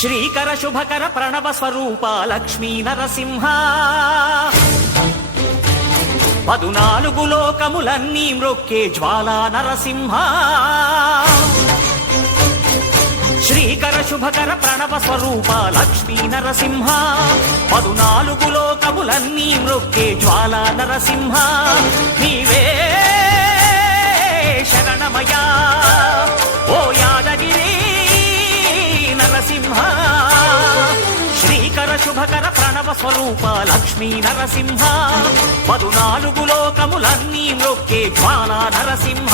శ్రీకర శుభకర ప్రణవ స్వరూప లక్ష్మీ నరసింహ 14 లోకములన్నీ మ్రొక్కే జ్వాలా నరసింహ శ్రీకర శుభకర ప్రణవ స్వరూప లక్ష్మీ నరసింహ 14 లోకములన్నీ మ్రొక్కే జ్వాలా నరసింహ నీవే శరణమయా ఓ యాదగిరి నరసింహ శ్రీకర శుభకర ప్రణవ స్వరూప లక్ష్మీ నరసింహ 14 లోకములన్నీ మ్రొక్కే జ్వాలా నరసింహ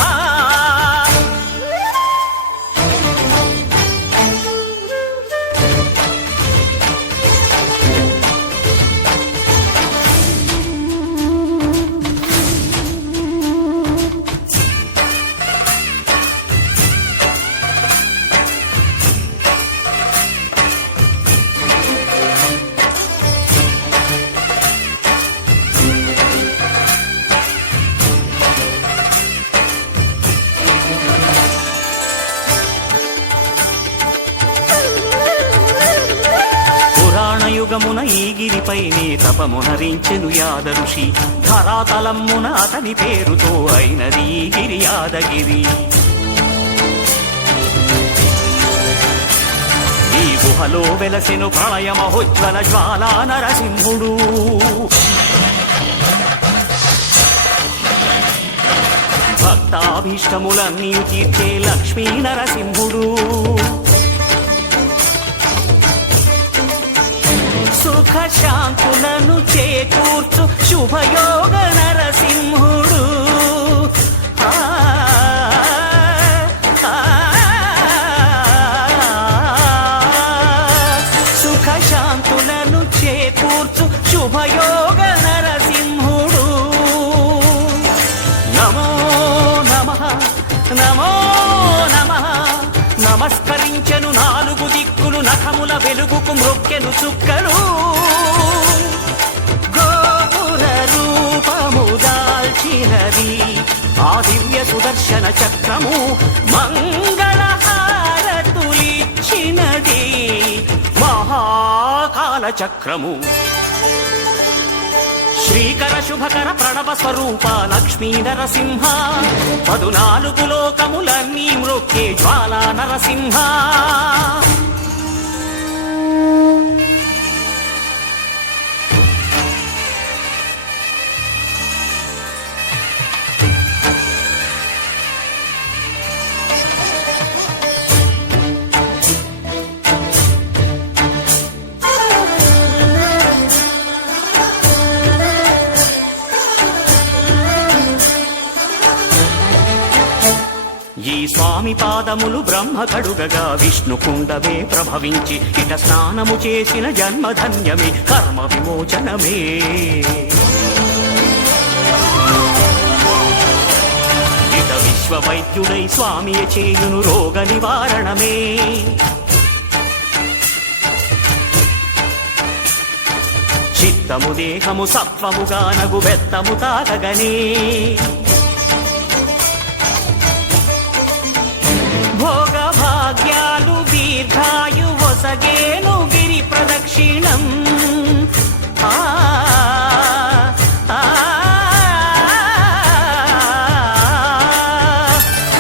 యుగమున ఈ గిరిపైనే తపమునరించెను యాద ఋషి ధరాతలమ్మున అతని పేరుతో అయినది ఈ గిరి యాదగిరి ఈ గుహలో వెలసెను ప్రళయ మహోజ్వల జ్వాలా నరసింహుడు భక్తాభీష్టములన్నీ తీర్చే లక్ష్మీ నరసింహుడు సుఖ శాంతులను చేకూర్చు శుభయోగ నరసింహుడు సుఖ శాంతులను చేకూర్చు శుభయోగ నరసింహుడు నమో నమః నమో నమః నమస్కరించెను 4 దిక్కులు నఖముల వెలుగుకు మ్రొక్కెను చుక్కలు గోపుర రూపము దాల్చినది ఆ దివ్య సుదర్శన చక్రము మంగళహారతులిచ్చినది మహాకాల చక్రము శ్రీకర శుభకర ప్రణవ స్వరూప లక్ష్మీ నరసింహ 14 లోకములన్నీ మ్రొక్కే జ్వాలా నరసింహ ఈ స్వామి పాదములు బ్రహ్మ కడుగగా విష్ణు కుండమే ప్రభవించి ఇట స్నానము చేసిన జన్మధన్యమే కర్మ విమోచనమే ఇట విశ్వవైద్యుడై స్వామియ చేయును రోగ నివారణమే చిత్తము దేహము సత్వముగా నగు బెత్తము తాకగనే భోగ భాగ్యాలు దీర్ఘాయు వసగేను గిరి ప్రదక్షిణం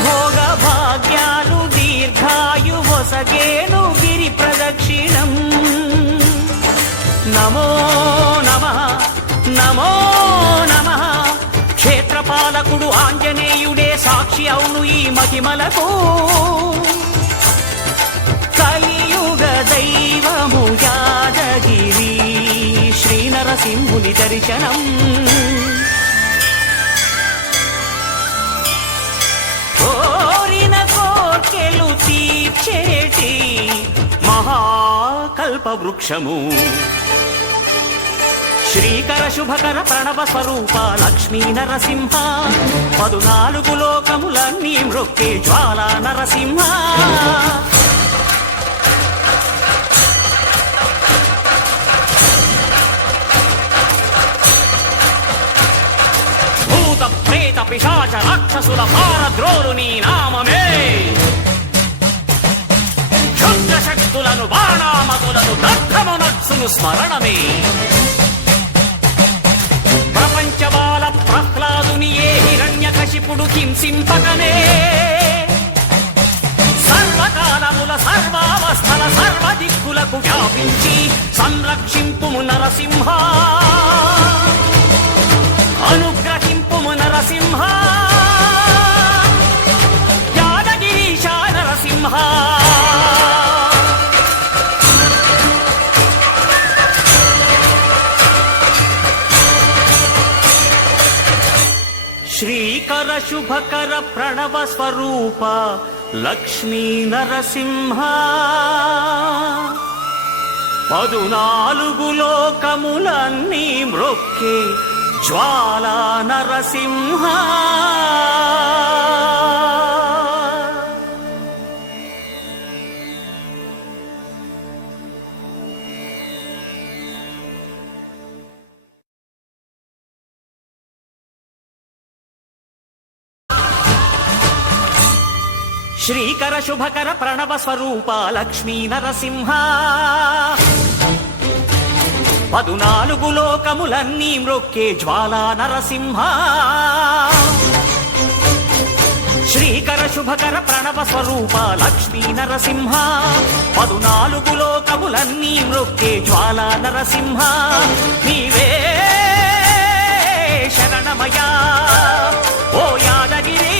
భోగ భాగ్యాలు దీర్ఘాయు వసగేను గిరి ప్రదక్షిణం నమో నమః నమో నమః క్షేత్రపాలకుడు ఆంజనేయుడే సాక్షి అవును ఈ మహిమలకు కలియుగ దైవము యాదగిరి శ్రీ నరసింహుని దర్శనం కోరిన కోర్కెలు తీర్చేటి మహాకల్ప వృక్షము శ్రీకర శుభకర ప్రణవ స్వరూప లక్ష్మీ నరసింహ 14 లోకములన్నీ మ్రొక్కే జ్వాలా నరసింహ భూత ప్రేత పిశాచ రాక్షసుల పారద్రోలు నీ నామమే క్షుద్ర శక్తుల శత్రువులను బాణామతులను దగ్ధమునర్చును స్మరణమే. ప్రపంచబాల ప్రహ్లాదుని ఏ హిరణ్యకశిపుడు హింసింపకనే సర్వకాలముల సర్వావస్థల సర్వదిక్కులకు వ్యాపించి సంరక్షింపుము నరసింహ, అనుగ్రహింపుము నరసింహ, యాదగిరీశ నరసింహ. శ్రీకర శుభకర ప్రణవ స్వరూప లక్ష్మీ నరసింహ, 14 లోకములన్నీ మ్రొక్కే జ్వాలా నరసింహ. శ్రీకర శుభకర ప్రణవ స్వరూప లక్ష్మీ నరసింహ, 14 లోకములన్నీ మ్రొక్కే జ్వాలా నరసింహ. శ్రీకర శుభకర ప్రణవ స్వరూప లక్ష్మీ నరసింహ, 14 లోకములన్నీ మ్రొక్కే జ్వాలా నరసింహ. నీవే శరణమయా ఓ యాదగిరి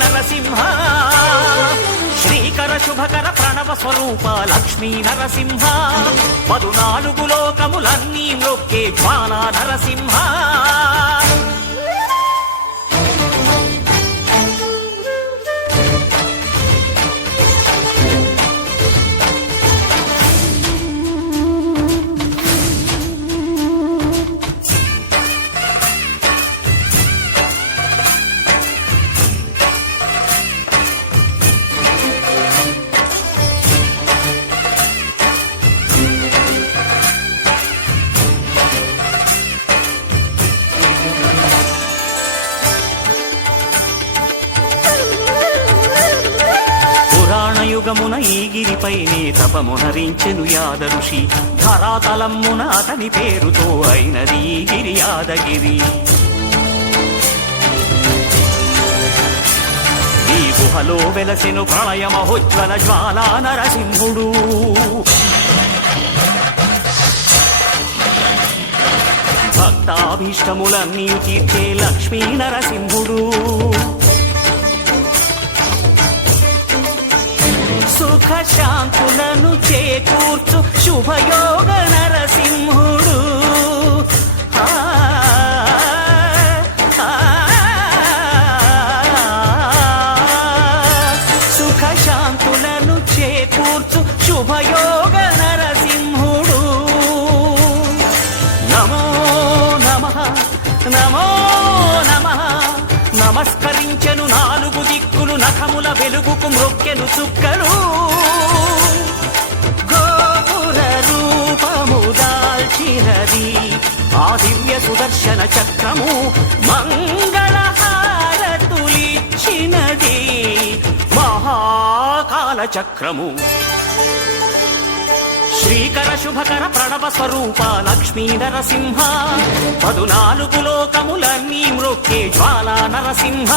నరసింహ. శ్రీకర శుభకర ప్రణవ స్వరూప లక్ష్మీ నరసింహ, 14 లోకములన్నీ మ్రొక్కే జ్వాలా నరసింహ. యుగమున ఈ గిరిపైనే తపమునరించెను యాద ఋషి, ధరాతలమ్మున అతని పేరుతో అయినది ఈ గిరి యాదగిరి. ఈ గుహలో వెలసెను ప్రళయ మహోజ్వల జ్వాలా నరసింహుడు. భక్తాభీష్టములన్నీ తీర్చే లక్ష్మీ నరసింహుడు. సుఖ శాంతులను చేకూర్చు శుభయోగ నరసింహుడు. సుఖ శాంతులను చేకూర్చు శుభయోగ నరసింహుడు. నమో నమః నమో నమః. నమస్కరించెను 4 దిక్కులు, నఖముల వెలుగుకు మ్రొక్కెను చుక్కలు. గోపుర రూపము దాల్చినది ఆ దివ్య సుదర్శన చక్రము, మంగళహారతులిచ్చినది మహాకాల చక్రము. శ్రీకర శుభకర ప్రణవ స్వరూప లక్ష్మీ నరసింహ, 14 లోకములన్నీ మ్రొక్కే జ్వాలా నరసింహ.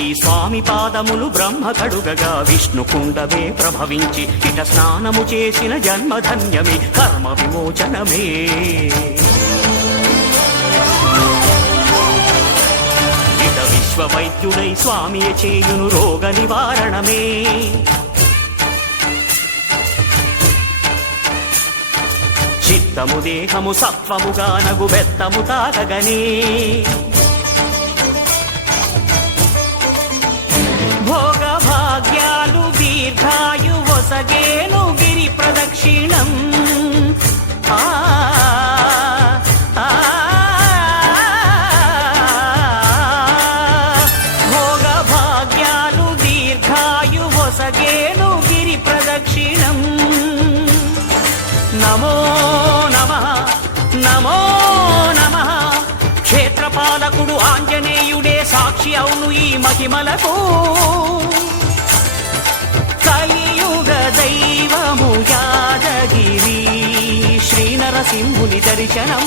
ఈ స్వామి పాదములు బ్రహ్మ కడుగగా విష్ణు కుండవే ప్రభవించి, ఇట స్నానము చేసిన జన్మధన్యమే కర్మ విమోచనమే. ఇట విశ్వవైద్యుడై స్వామి చేయును రోగ నివారణమే. చిత్తము దేహము సత్వముగా నగు బెత్తము తాకగనే. భోగ భాగ్యాలు దీర్ఘాయు వసగేను గిరి ప్రదక్షిణం. నమో నమః నమో నమః క్షేత్రపాలకుడు ఆంజనేయుడే సాక్షి అవును ఈ మహిమలకు కలియుగ దైవము యాదగిరి శ్రీ నరసింహుని దర్శనం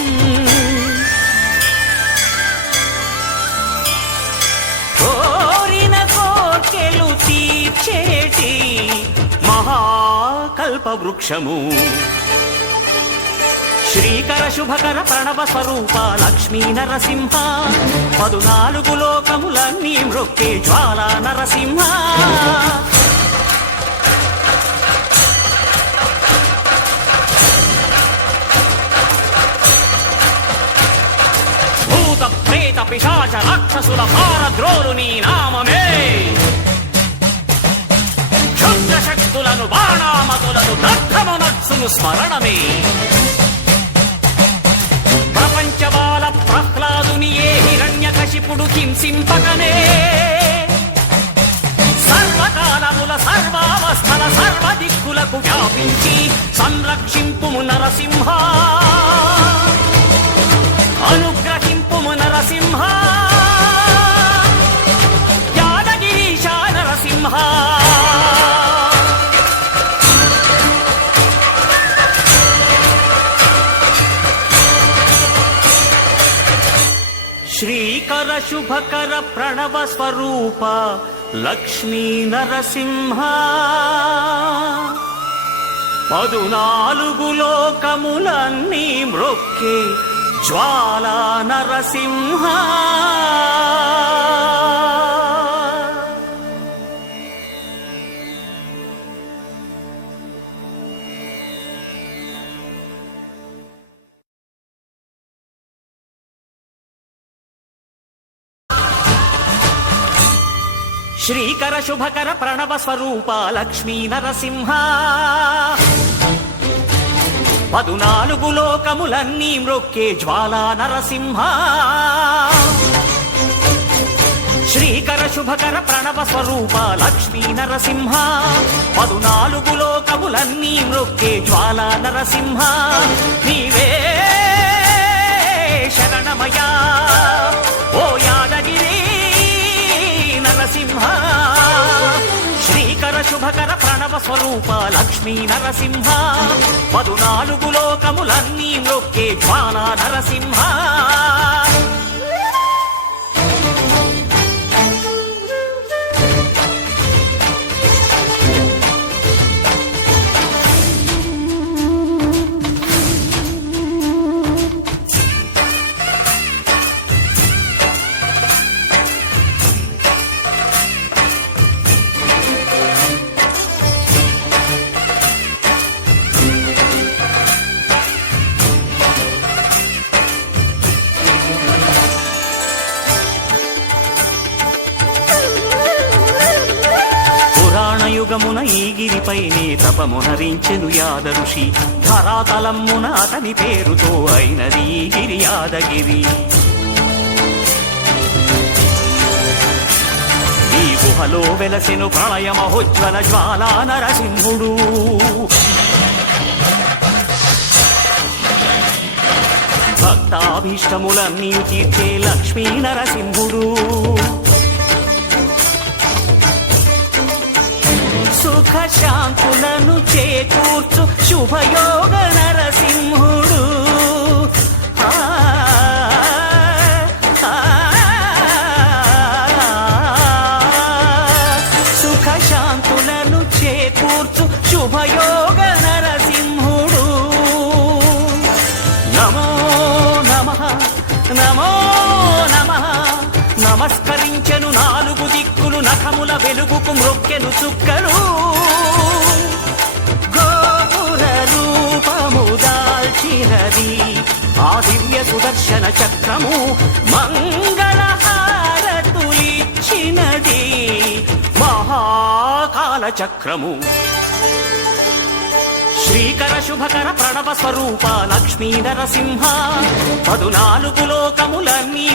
కోరిన కోర్కెలు తీర్చేటి మహాకల్ప వృక్షము శ్రీకర శుభకర ప్రణవ స్వరూప లక్ష్మీ నరసింహ 14 లోకములన్నీ మృక్కే జ్వాలా నరసింహ భూత ప్రేత పిశాచ రాక్షసుల భారద్రోలు నీ నామమే క్షుద్ర శక్తులను బాణామతులను దగ్ధమునర్చును స్మరణమే ప్రపంచబాల ప్రహ్లాదుని ఏ హిరణ్యకశిపుడు హింసింపకనే సర్వకాలముల సర్వావస్థల సర్వదిక్కులకు వ్యాపించి సంరక్షింపుము నరసింహ అనుగ్రహింపుము నరసింహ యాదగిరీశ నరసింహ శ్రీకర శుభకర ప్రణవ స్వరూప లక్ష్మీ నరసింహ 14 లోకములన్నీ మ్రొక్కే జ్వాలా నరసింహ శ్రీకర శుభకర ప్రణవ స్వరూప లక్ష్మీ నరసింహ 14 లోకములన్నీ మ్రొక్కే జ్వాలా నరసింహ శ్రీకర శుభకర ప్రణవ స్వరూప లక్ష్మీ నరసింహ 14 లోకములన్నీ మ్రొక్కే జ్వాలా నరసింహ నీవే శరణమయా ఓ యాదగిరి నరసింహ శ్రీకర శుభకర ప్రణవ స్వరూప లక్ష్మీ నరసింహ 14 లోకములన్నీ మ్రొక్కే జ్వాలా నరసింహ యుగమున ఈ గిరిపైనే తపమునరించెను యాద ఋషి ధరాతలమ్మున అతని పేరుతో అయినది ఈ గిరి యాదగిరి ఈ గుహలో వెలసెను ప్రళయ మహోజ్వల జ్వాలా నరసింహుడు భక్తాభీష్టములన్నీ తీర్చే లక్ష్మీ నరసింహుడు సుఖ శాంతులను చేకూర్చు శుభయోగ నరసింహుడు సుఖ శాంతులను చేకూర్చు శుభయోగ నరసింహుడు నమో నమః నమో నమః నమస్కరించెను 4 దిక్కులు నఖముల వెలుగుకు మ్రొక్కెను చుక్కలు గోపుర రూపము దాల్చినది ఆ దివ్య సుదర్శన చక్రము మంగళహారతులిచ్చినది మహాకాల చక్రము శ్రీకర శుభకర ప్రణవ స్వరూప లక్ష్మీ నరసింహ 14 లోకములన్నీ